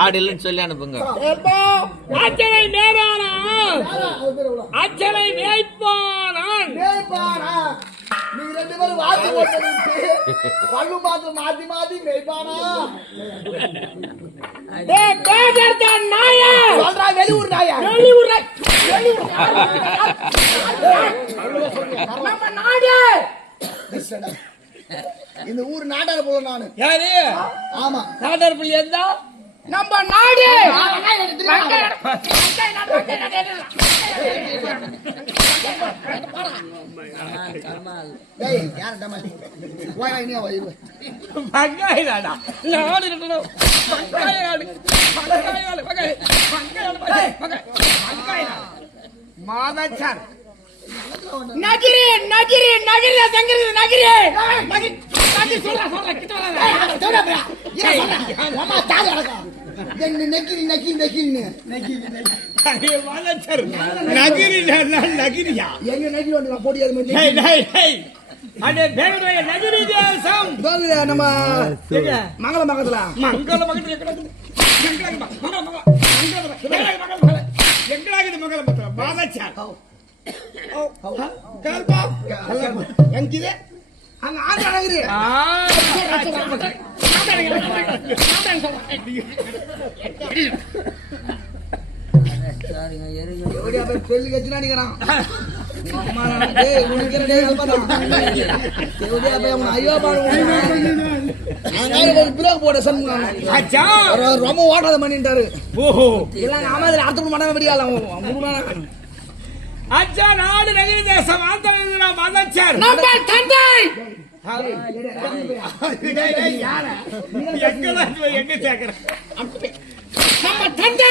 ஆடில்லைன்னு சொல்லி அனுப்புங்க. அச்சலை மேய்ப்பானான். நீ ரெண்டு பேரும் வாத்தி போட்டு பல்லு பார்த்து மாத்தி மாத்தி மேய்ப்பானா? வெளியூர் நாயா, வெளியூர் நாடு. இந்த ஊர் நாடார் போல நானு. யாரு? ஆமா, நாடார் பிள்ளை இருந்தா நம்ம நாடு. மாதாச்சார் நகிரி நகிரி நகிரி நகிரி நகிரி நம்ம மங்கள மகத்துல அங்க ஆறு பெல்லு கட்சி நினைக்கிறான். ரொம்ப ஓட்டாத பண்ணிட்டாரு. அடுத்த மடம் விடியாலாம். அச்சா நாடு நகரி தேசம் மாதாச்சார் எங்க சேர்க்கிற நம்ம தந்தை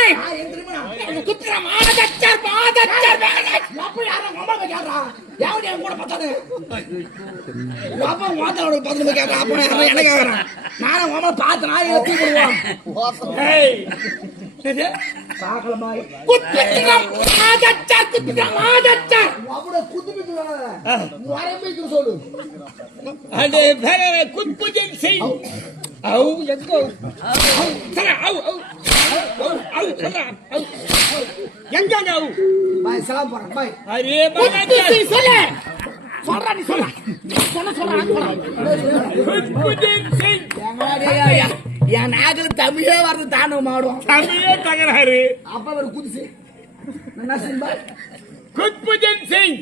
குத்புஜன் சிங் என் நாகல தமிழே வரது தானே மாடும். தமிழே தகராறு. அப்ப ஒரு குதிச்சு குத்புஜன் சிங்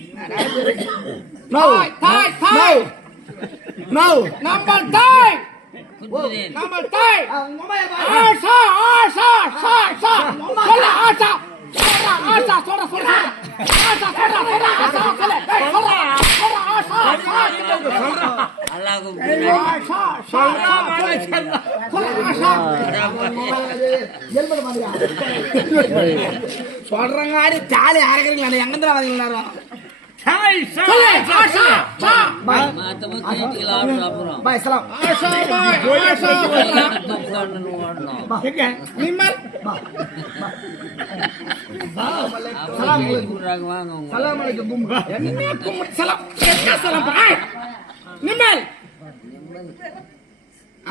நம்ம தாய் நம்ம தாய் ஆஷா ஆஷா ஆஷா சொல்ல ஆஷா ஆஷா சொல்ற சொல்ற ஆஷா சொல்ற சொல்ற ஆஷா சொல்ல சொல்ற ஆஷா அல்லாஹ்வும் ஆஷா சொல்ற ஆஷா எல்பட மாதிரியா சொல்றங்க ஆடி தாலி அரைக்கிறீங்களா? எங்க இருந்து வரீங்க எல்லாரும்? பாய் சலாம்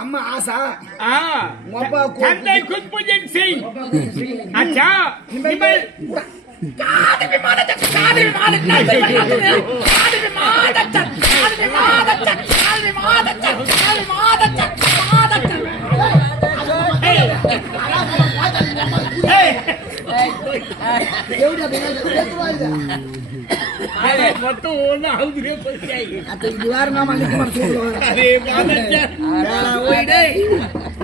அம்மா ஆசா ஆ உங்க அப்பா தந்தை குத்புதீன் சிங் அச்சா நிமல் மொத்தம் ஒண்ணு அவுதுரே போயிட்டாங்க. அரே மாதச்சர்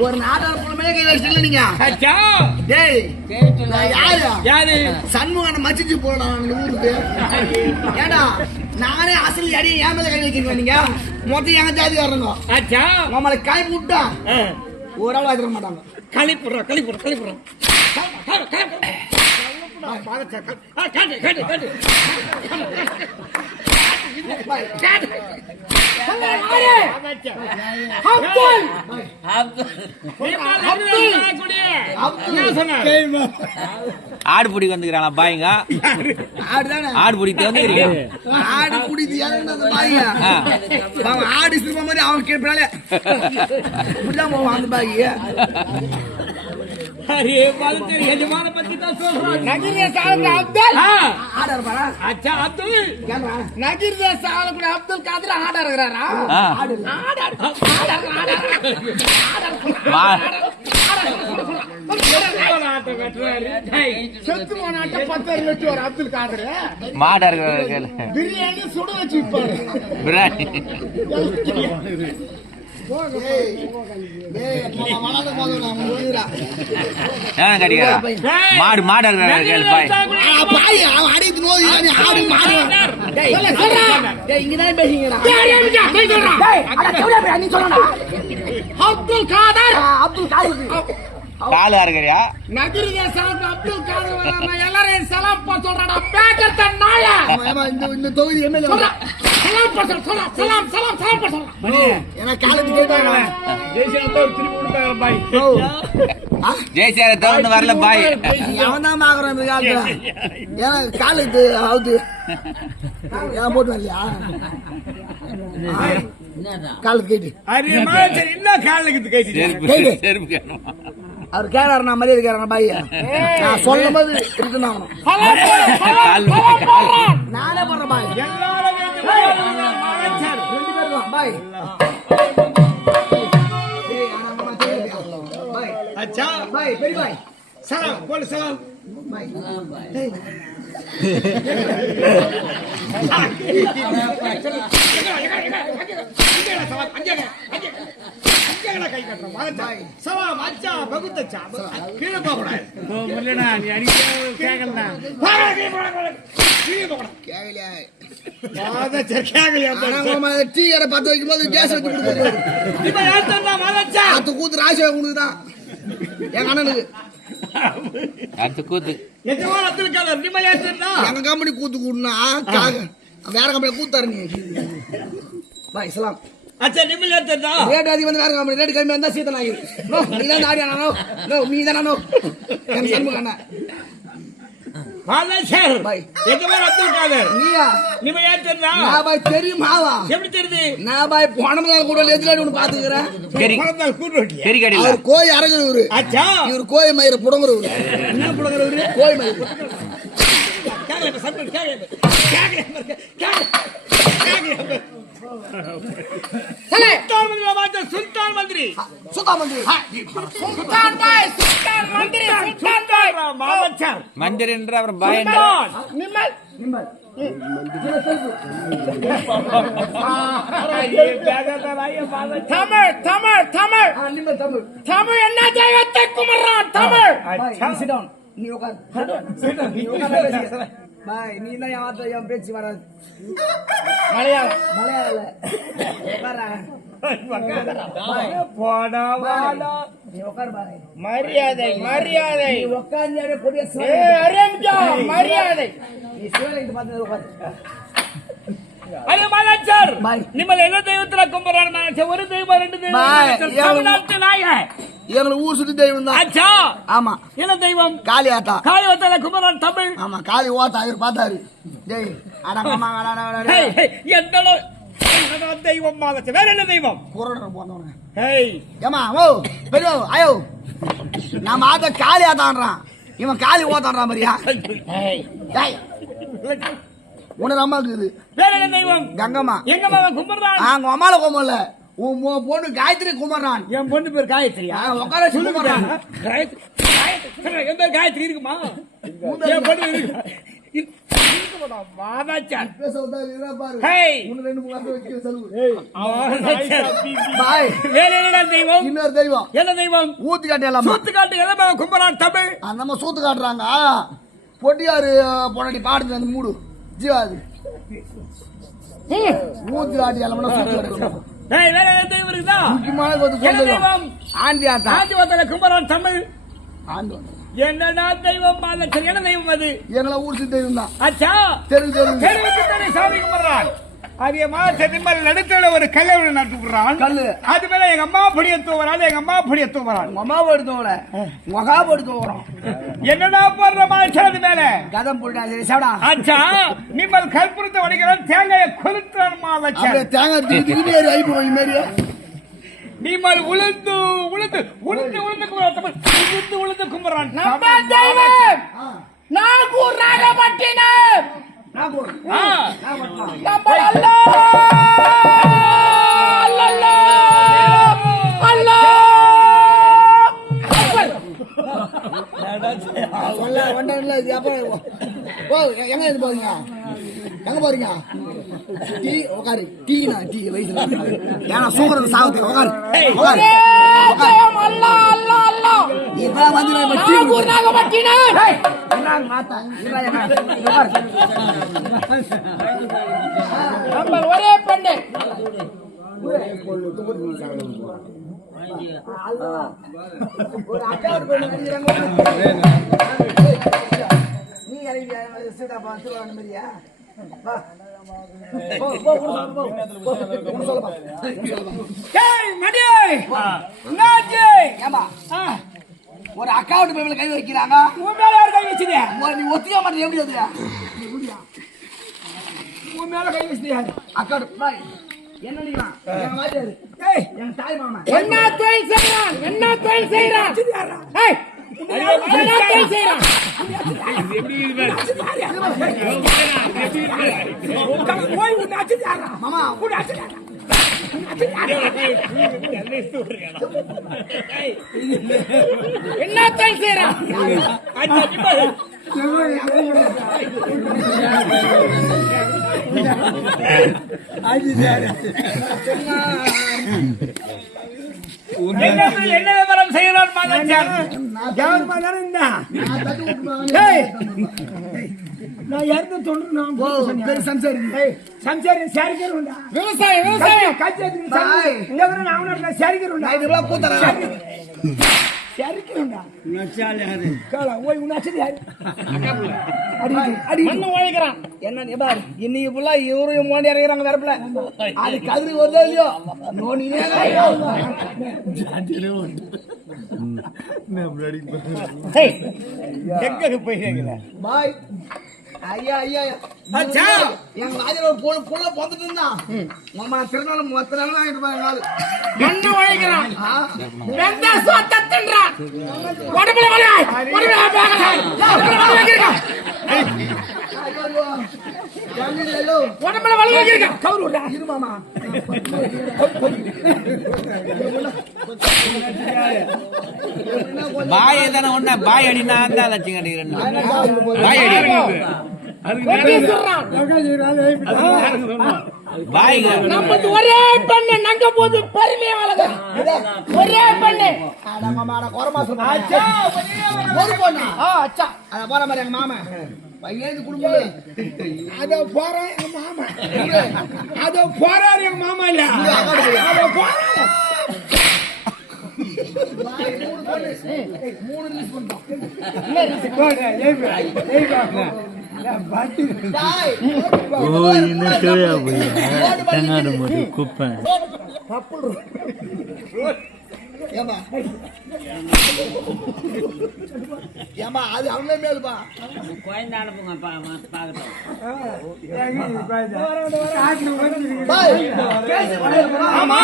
ஒரு நாடகம் கை வச்சுல நீங்க அச்சா டேய் யாரு யாரு சண்முகனை மச்சிச்சு போடலாம் ஊருக்கு ஏடா நானே அசல் அடி ஏன் மேல கை வைக்கிறீங்க நீங்க மொத்தம் எங்க ஜாதி வரணுங்க அச்சா நம்மளை கை விட்டா ஒரு ஆள் வச்சிட மாட்டாங்க கழிப்புறோம் ஆடு பிடிக்க வந்துக்கிறானா பாய்ங்க? ஆடு பிடிக்க வந்துக்கிறீங்க? ஆடு குடிது பாருங்க ஆடு சிறும மாதிரி அவன் கேட்பாளே இப்படிதான் போவான் அந்த பாய் அரே மாதச்சர் எஜமான பத்தி தான் சொல்றான். நகீர் சாலகுடி அப்துல் ஆடா இருப்பாரா அச்சா அப்துல் நகீர் சாலகுடி அப்துல் காதர் ஆடா இருக்கிறாரா ஆடு செத்து போனாட்ட 10 லட்சம் ஒரு அப்துல் காதர் மாடா இருக்கிற பிரியாணி சுட வச்சு விப்பாரு பிரியாணி கடிக்கிறா மாடு மாடா இருக்கிற பாய் இங்கதான் பேசுங்கடா அப்துல் காதர் காலு இருக்கிறியா? நகரியா சாப்பிட்டு அப்துல் காதர் எல்லாரும் சலாம் சொல்றாடா பேக்கர் தன் நாய இந்த தொகுதி எம்எல்ஏ ஜெயசார தவறு வரல பாய் காலுக்கு அவுது போட்டு வரலையா காலுக்கு கேட்டு அவர் கேறாரு நான் மரியாதை கேறான பாய் நான் சொல்லும் போது இருக்கணும் நானே போடுறேன் பாய் பாய் அச்சா பாய் பெரிய பாய் சலாம் போல சலாம் பாய் சலாம் அச்சா பகுத்தச்சா கீழே போக கூடாது டீ கடை பத்து வைக்கும் போது கேஸ் வச்சு கொடுத்து கூத்து ராசி கொடுக்குதான் எங்க அண்ணனுக்கு கூத்து எங்க கம்பெனி கூத்து கூடுனா வேற கம்பெனி கூத்தாரு நீ பாய் இஸ்லாம் அச்சா நிம்மதி ஏத்தா ரேட் அதிகம் வந்து வேற கம்பெனி ரேட் கம்மி வந்தா சீத்தன் ஆகி நோ நீ தான் ஆடி அண்ணா நோ நீ தான் நோ என் சண்முக அண்ணா மாதச்சர் பாய் எஜமான் அப்துல் காதர் நீயா நிம்மதி ஏத்தா நான் பாய் தெரியுமாவா எப்படி தெரியுது நான் பாய் போனமதால கூட எதிராடி ஒன்று பாத்துக்கிறேன் அவர் கோய் அரங்குறவரு அச்சா இவர் கோய் மயிர புடங்குறவரு என்ன புடங்குறவரு கோய் மயிர சுல்தான் மந்திரி மந்திரி என்ற அவர் பாய் தமிழ் தமிழ் தமிழ் தமிழ் என்ன தெய்வத்தை குமரான் தமிழ் நீ உட்கார் பாய் நீ தான் என் பேச்சு வராது மலையாளம் மரியாதை மரியாதை மரியாதை நிம்மல் என்ன தெய்வத்துல கும்பிடுறாரு ஒரு தெய்வம் ரெண்டு தெய்வம் எங்களுக்கு ஊர் சுத்தி தெய்வம் தான் அச்சா ஆமா என்ன தெய்வம் காளி ஆத்தா காளி ஓத்தால குமரன் தமிழ் ஆமா காளி ஓத்தா இவர் பார்த்தாரு டேய் அட மாமா என்னோட தெய்வம் மாதச்ச வேற என்ன தெய்வம்? குரடர் போனவங்க. ஏய் ஏமா ஓ பெரியோ ஐயோ நான் மாத காளி ஆதான்றான், இவன் காளி ஓதான்றான் மாதிரியா? ஏய் உனக்கு அம்மா இருக்குது வேற என்ன தெய்வம்? கங்கம்மா. எங்க மாமா கும்பிடுறான்? அவங்க அம்மால கும்பல, உன் பொண்ணு காயத்ரி கும்பிடுறான். என் பொண்ணு பேர் காயத்ரியா? உட்கார சொல்லுறான். என் பேர் காயத்ரி இருக்குமா? என் பொண்ணு இருக்குமாடா மாதாச்சான். ஹேய் பாய் வேற என்ன தெய்வம்? இன்னொரு தெய்வம். என்ன தெய்வம்? ஊத்து காட்டியலாம். சூத்து காட்டு எதை மாமா கும்பிடுறான் தமிழ்? அந்த அம்மா சூத்து காட்டுறாங்க. பொட்டியாரு பொன்னாடி பாடுது அந்த மூடு ஜீவாது ஊத்து காட்டி எல்லாம் சூத்து காட்டுறோம். ஏய் வேற என்ன தெய்வம் இருக்குதா? முக்கியமான என்ன தெய்வம்? ஆண்டி ஆத்தா. ஆண்டி வாத்தல கும்பிடுறான் தமிழ். ஆண்டி என்னடா தெய்வம் மாதச்ச என்ன தெய்வம் அது? எங்களை ஊர் தெய்வம் தான். அச்சா தெரிஞ்சு சாமி கும்பிடுறான். அதே மாதிரி நடுத்தர ஒரு கல்யாண நட்டுறான். கல்லு அது மேல எங்க அம்மா படிய தூவறாள், எங்க அம்மா படிய தூவறாள். அம்மா படுத்தோட மகா படுத்தோறோம். என்னடா போடுற மாதிரி அது மேல கதம் போட்டாங்க சாடா. அச்சா நிம்மல் கல்புரத்தை வடிக்கிறான், தேங்காயை கொளுத்துறான் மாதச்ச. தேங்காய் திடீர்னு ஏறி ஐப்பு வாங்கி மாரியா நிம்மல் உளுந்து உளுந்து உளுந்து உளுந்து கும்பிடுறான். உளுந்து உளுந்து கும்பிடுறான். நம்ம தெய்வம் நாகூர் நாகப்பட்டினம். நம்ம அல்லாஹ் அல்லாஹ் அல்லாஹ் எங்க இருந்து போறீங்க? எங்க போறீங்க? டீ உட்காரு. டீனா டீ வயசுல ஏன்னா சூப்பர் சாகுது. உட்காரு உட்காரு. அல்லாஹ் அல்லாஹ் அல்லாஹ் இதான் வந்து நாகூர் நாகப்பட்டினம். மாத்தா நம்ம ஒரே பெண்ணு. ஒரு அக்காவோட பொண்ணு நடிக்கிறாங்க. நீ இறங்கி சீதா பார்த்து வர மாதிரியா? வா போ போ போ போ சொல்லப்பா. ஏய் மடியே நாஜே ஏமா ஒரு அக்காவுட் பேர்ல கை வைக்கிறாங்க. உன் மேல யார் கை வச்சது? நீ ஒத்துக்க மாட்டே எப்படி அதுயா? உன் மேல கை வச்சது யார்? அக்காவுட் பாய் என்ன நினைக்கிறான்? என் மாட்டாரு. ஏய் என் தாய் மாமா என்ன தொழில் செய்றான்? என்ன தொழில் செய்றான்? ஏய் என்ன தொழில் செய்றான்? போய் உன்னாச்சு யாரா? மாமா உன்னாச்சு என்ன தொழில் செய்றான்? என்ன விவரம் செய்யறான் மாதச்சான்? நான் யாருக்கு சொல்றேன்? சம்சாரி சரிக்கிறோம்டா. விவசாயம் விவசாயம் மண்ணு உழைக்கிறான். என்ன பாரு இன்னைக்கு ஃபுல்லா இவரும் மோண்டி இறங்குறாங்க வரப்புல. அது கதிரி வருதோ இல்லையோ நோண்டினே எங்க போயிருக்கீங்களா? பாய் ஐயா ஐயா அச்சா எங்க ராஜா ஒரு புள்ள பொந்துட்டு இருந்தான். மாமா திருநாள் மொத்த நாள் வாங்கிட்டு போய் நாள் மண்ணு உழைக்கிறான். வெந்த சோத்தை தின்றான். உடம்புல வலி உடம்புல உடம்புல வலி வைக்கிறேன். கவுரு விடுறா. இரு மாமா பாய் தானே ஒண்ணா பாய் அடினா அந்த லட்சம் அடிக்கிறேன். பாய் அடி பாய்ங்க நமது ஒரே பெண்ணு நங்க போது பெருமையா வளர்க்க. ஒரே பெண்ணு ஒரு பொண்ணா அச்சா அத போற மாதிரி எங்க மாமா பையன் குடும்பம் அதோ போறேன் எங்க மாமா. அதோ போறாரு எங்க மாமா இல்ல. அதோ போறாரு. மூணு ரிலீஸ் பண்ணிட்டோம். ஏமா ஏமா அது அவனே மேலுப்பா குழந்தை அனுப்புங்க பாக்கட்டும். ஆமா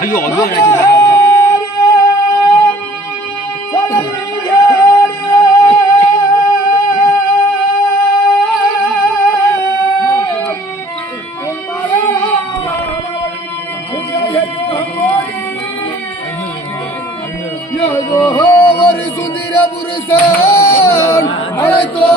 ஐயோ ஐயோ ஒரு சுந்தர புருஷன் அழைத்தோ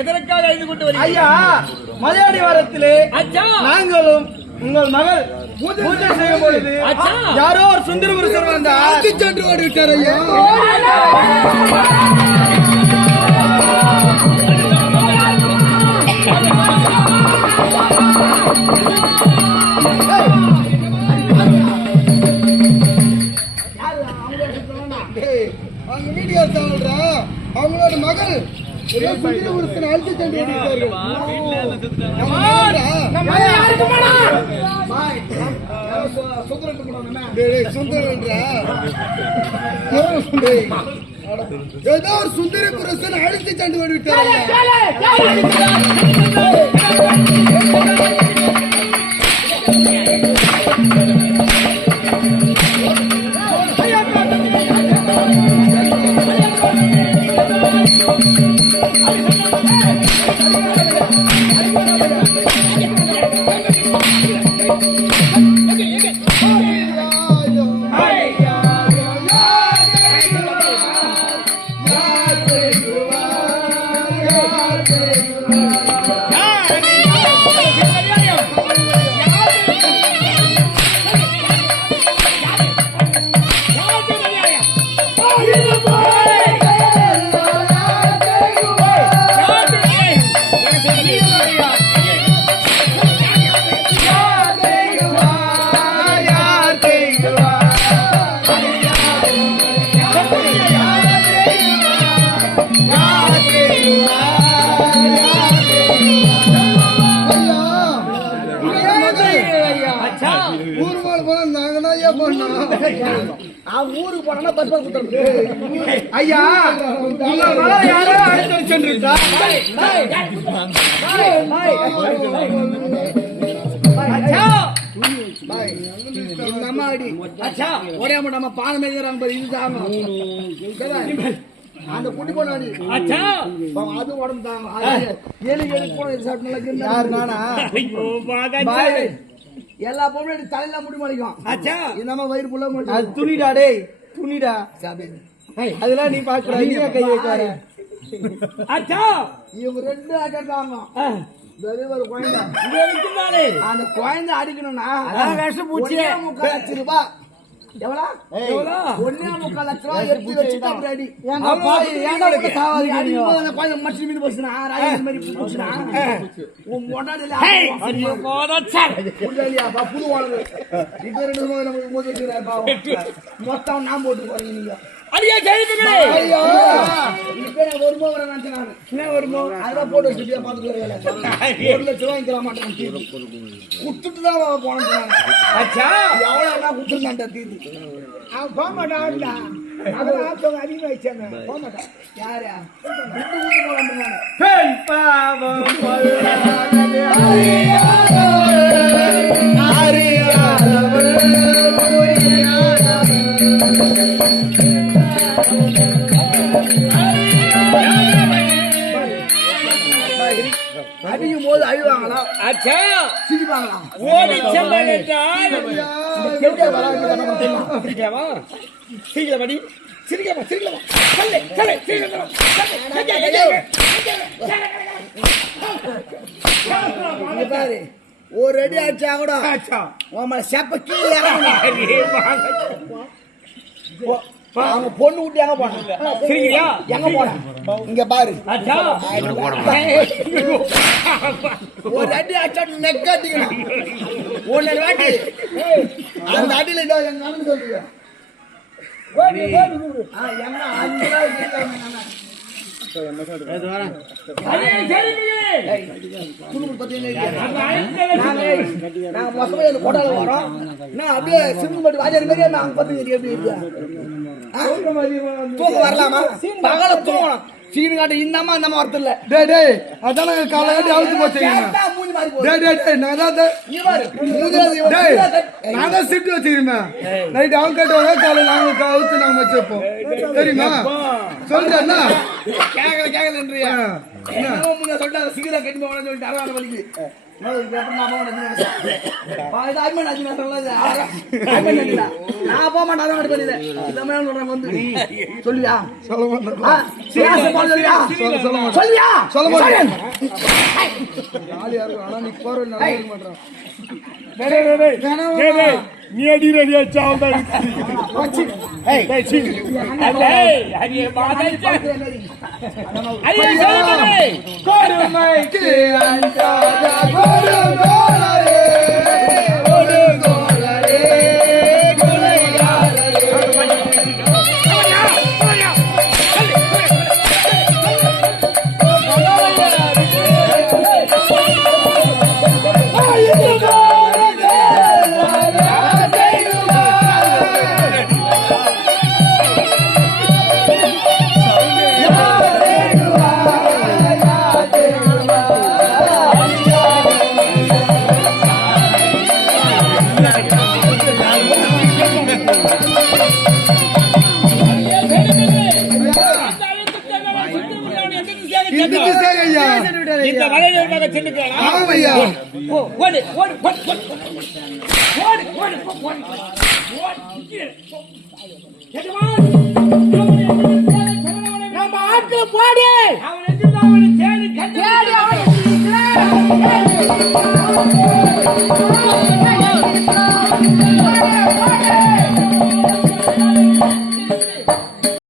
எதற்காக அழுது கொண்டு வருகிறீர்கள்? ஐயா, மலையாடி வாரத்திலே நாங்களும் உங்கள் மகள் பூஜை செய்யும் பொழுது யாரோ ஒரு சுந்தர புருஷர் வந்தார். சென்று ஓடிவிட்டார் ஐயா. அவங்க வீட்டுக்கார சொல்ற அவங்களோட மகள் சுந்தர புருஷன் அழைத்து சென்று ஓடிவிட்டார்கள். ஏதோ ஒரு சுந்தர புருஷன் அழைத்து சென்று ஓடிவிட்டார். ஊருக்கு போனா பஸ் ஐயா யாரோ அழைத்து சென்றிருக்கா. ஒரே நம்ம பானை மேய்க்கிறாங்க அந்த குட்டி போனாடி அது உடம்பு எல்லா பொருளும் தலையில முடி மலிக்கும். இந்த வயிறு புள்ள துணிடா டே துணிடா அதெல்லாம் நீ பாக்க கை வைக்காரு. இவங்க ரெண்டு ஆட்டாங்க ஒரு குழந்தை இங்க இருக்குதானே அந்த குழந்தை அடிக்கணும்னா அதான் விஷம் பூச்சி 1.25 லட்சம் ரூபாய் எவ்வளோ எவ்வளோ 1.25 லட்சம் ரூபாய் எடுத்து வச்சுட்டு அப்புறம் அடி ஏன்டா உள்ள சாவாதி அந்த குழந்தை மச்சி மீன் போச்சுனா ராஜி மாதிரி போச்சுனா உன் மொண்டாடில ஐயோ போதச்சல் புரியலையா புது வாழு இப்போ 2 மாதம் நமக்கு மோதி வச்சிருக்காரு மொத்தம் நான் போட்டு போறீங்க நீங்க அடியே ஜெயிப்புகளே ஐயோ இப்போ நான் ஒரு மோ வர நினைச்சேன் என்ன ஒரு மோ அத போட்டு வச்சிட்டு பாத்துக்கறேன் 1 லட்சம் ரூபாய் தர மாட்டேன் குடுத்துட்டு தான் போறேன் அச்சா எவ்வளவு நான் குடுத்துறேன்டா தீதி அவன் போக மாட்டான்டா அதெல்லாம் ஆத்தவங்க அதிகமாக வச்சாங்க போக மாட்டான் யாரா குடுத்து போறான் நான் பெண் பாவம் அடிக்கும் போது அழுவாங்களா அச்சா சிரிப்பாங்களா ஓடி செல்லுங்கள் என்றால் கேட்க வராங்க சிரிக்கலாமா சிரிக்கல படி சிரிக்கலாமா சிரிக்கலாமா கல்லை கல்லை சிரிக்கலாமா இங்க பாரு ஒரு அடி அடிச்சா கூட உன் செப்ப கீழே இறங்கணும். அவங்க பொண்ணு விட்டு எங்க போனாங்க சிரிக்கிறியா எங்க போனாங்க இங்க பாரு அச்சா ஒரு அடி அடிச்சா நெக் அடிக்கணும் ஒன்னு வாட்டி அந்த அடியில இதோ எங்க அண்ணன் சொல்லுங்க என்ன அடியே ஜெயிப்புகளே குடும்பம் பத்தி நாங்க மொத்தமா இந்த கோட்டால வரோம் நான் அப்படியே சிந்து பட்டி வாஜர் மாதிரியே நாங்க பத்தி எப்படி தூக்கம் வரலாமா பகல தூங்கணும் சீனு காட்ட இந்தம்மா அந்தம்மா வரது இல்ல டேய் அதான காலை கட்டி அவுத்து போச்சீங்க மூஞ்சி மாறி போகுது. டேய் நான் தான் நீ பாரு மூஞ்சில டேய் நான் தான் சிட்டு வச்சிருக்கேன் நைட் அவங்க கட்டுவாங்க காலை நாங்க அவுத்து நாங்க வச்சிருப்போம் தெரியுமா சொல்றேன்னா கேக்கலன்றியா என்ன மூஞ்சி சொல்லிட்டு சிகரெட் கட்டி போறேன்னு சொல்லிட்டு அரவான வலிக்கு சொல்லியா சொல்லியா சொல்ல மாட்டேன் ஆனா நீ போற மாட்டேன் நீ அடி ரெடி ஆச்சாவுதா அடியே பாதச்சா அடியே ஜெயிப்புகளே கொடுமைக்கு அஞ்சாத கொடுங்கோலரே கொடுங்கோலரே இந்த வலையில சென்றுக்கலாம் ஆமையா ஓடு ஓடு ஓடு ஓடு ஓடு நம்ம ஆட்கள் போடு அவன் எதிர்த்து அவனை தேடி கண்டு